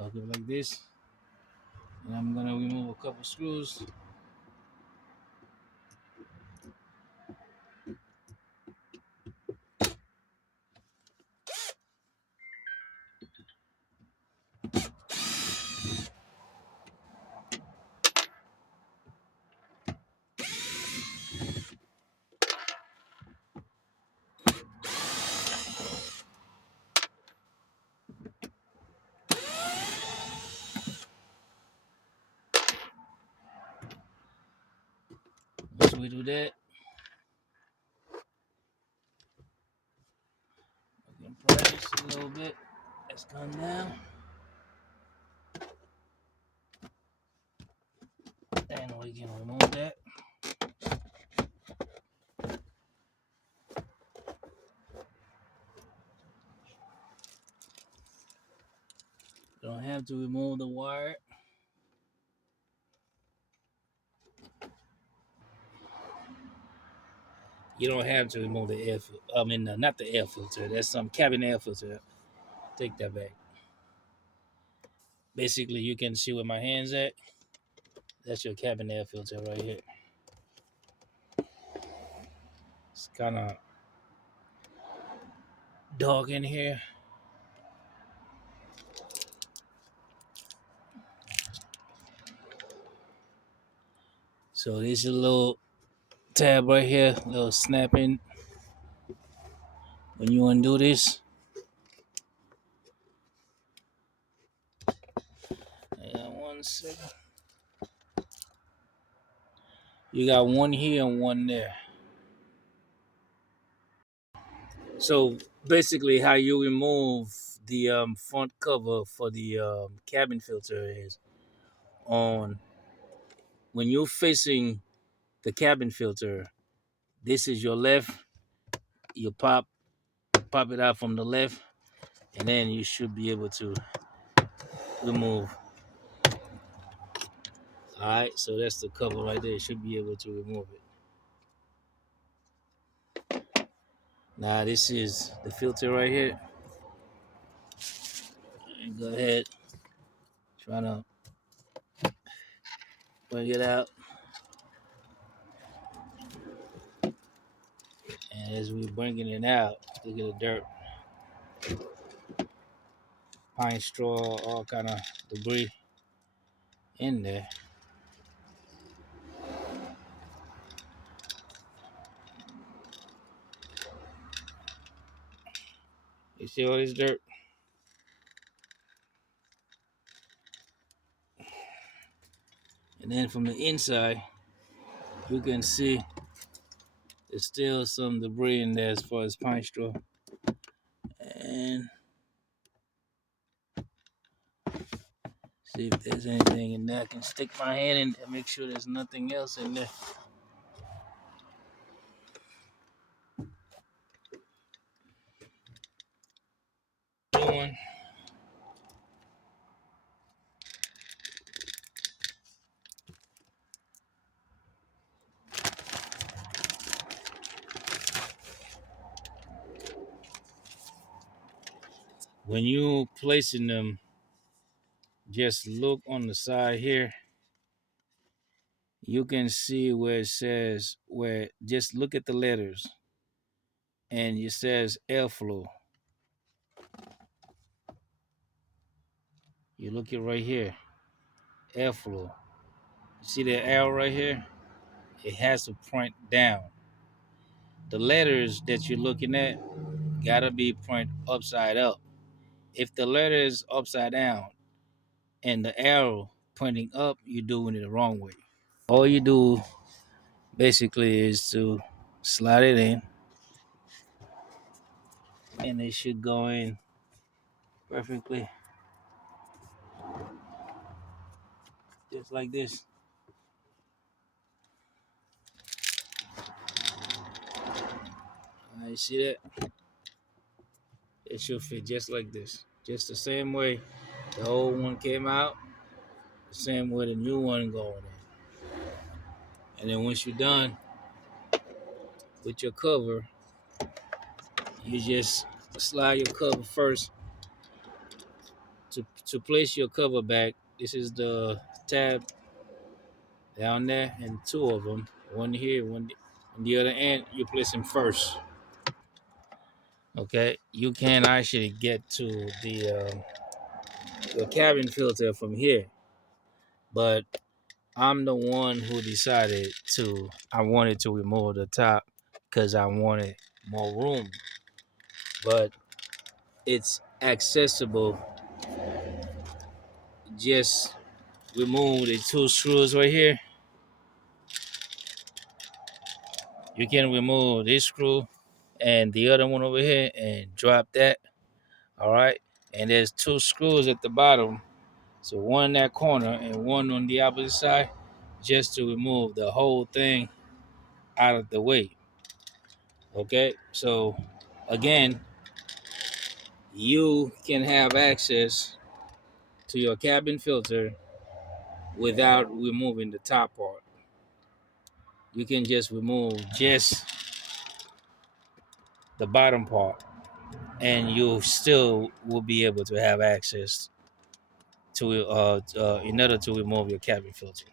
Hook it like this. And I'm gonna remove a couple screws. Once we do that, we can press a little bit. Let's come down. And we can remove that. Don't have to remove the wire. You don't have to remove the air filter. I mean, not the air filter. That's some cabin air filter. Take that back. Basically, you can see where my hand's at. That's your cabin air filter right here. It's kind of dark in here. So this is a little tab right here, a little snapping. When you undo this, one second. You got one here and one there. So basically, how you remove the front cover for the cabin filter is on when you're facing the cabin filter. This is your left. You pop it out from the left, and then you should be able to remove. All right, so that's the cover right there. You should be able to remove it. Now this is the filter right here. And go ahead, try to bring it out. And as we're bringing it out, look at the dirt, pine straw, all kind of debris in there. You see all this dirt? And then from the inside, you can see there's still some debris in there as far as pine straw. And see if there's anything in there. I can stick my hand in and make sure there's nothing else in there. One. When you placing them, just look on the side here. You can see where it says where just look at the letters and it says airflow. You look it right here, airflow. See that arrow right here? It has to point down. The letters that you're looking at gotta be point upside up. If the letter is upside down and the arrow pointing up, you're doing it the wrong way. All you do basically is to slide it in and it should go in perfectly. Just like this. You see that? It should fit just like this. Just the same way the old one came out, the same way the new one going in. And then once you're done with your cover, you just slide your cover first to place your cover back, this is the tab down there, and two of them, one here, one on the other end. You place them first. Okay, you can actually get to the cabin filter from here, but I'm the one who decided I wanted to remove the top because I wanted more room, but it's accessible. Just remove the two screws right here. You can remove this screw and the other one over here and drop that. All right. And there's two screws at the bottom. So one in that corner and one on the opposite side, just to remove the whole thing out of the way. Okay. So again, you can have access to your cabin filter without removing the top part. You can just remove just the bottom part, and you still will be able to have access to in order to remove your cabin filter.